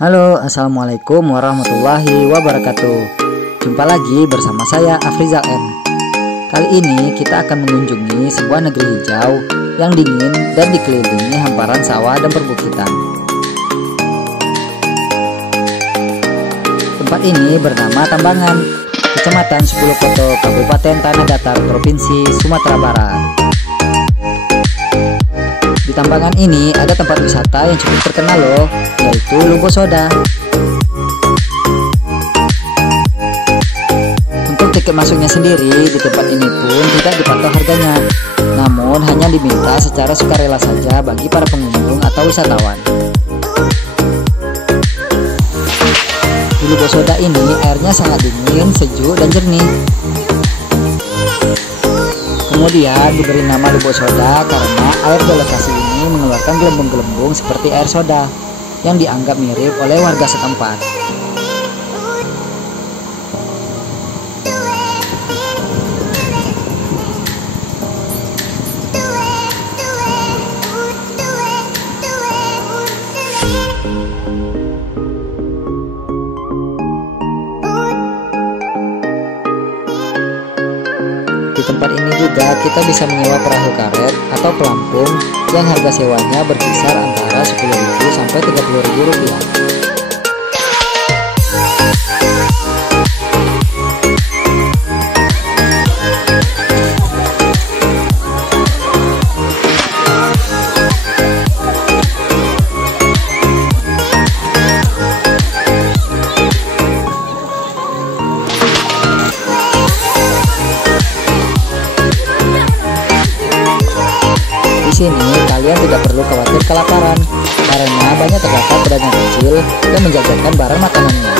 Halo, assalamualaikum warahmatullahi wabarakatuh. Jumpa lagi bersama saya Afrizal M. Kali ini kita akan mengunjungi sebuah negeri hijau yang dingin dan dikelilingi hamparan sawah dan perbukitan. Tempat ini bernama Tambangan, Kecamatan Sepulukoto, Kabupaten Tanah Datar, Provinsi Sumatera Barat. Di Tambangan ini ada tempat wisata yang cukup terkenal loh, yaitu Lubo Soda. Untuk tiket masuknya sendiri di tempat ini pun tidak dipatok harganya, namun hanya diminta secara sukarela saja bagi para pengunjung atau wisatawan. Di Lubo Soda ini airnya sangat dingin, sejuk, dan jernih. Kemudian diberi nama Lubo Soda karena air di lokasi ini mengeluarkan gelembung-gelembung seperti air soda yang dianggap mirip oleh warga setempat. Di tempat ini juga kita bisa menyewa perahu karet atau pelampung yang harga sewanya berkisar antara Rp10.000 sampai Rp30.000. Di sini kalian tidak perlu khawatir kelaparan karena banyak terdapat pedagang kecil yang menjajakan barang makanannya.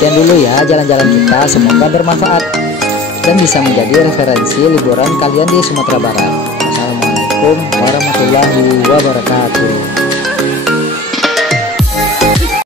Sekian dulu ya jalan-jalan kita, semoga bermanfaat dan bisa menjadi referensi liburan kalian di Sumatera Barat. Wassalamualaikum warahmatullahi wabarakatuh.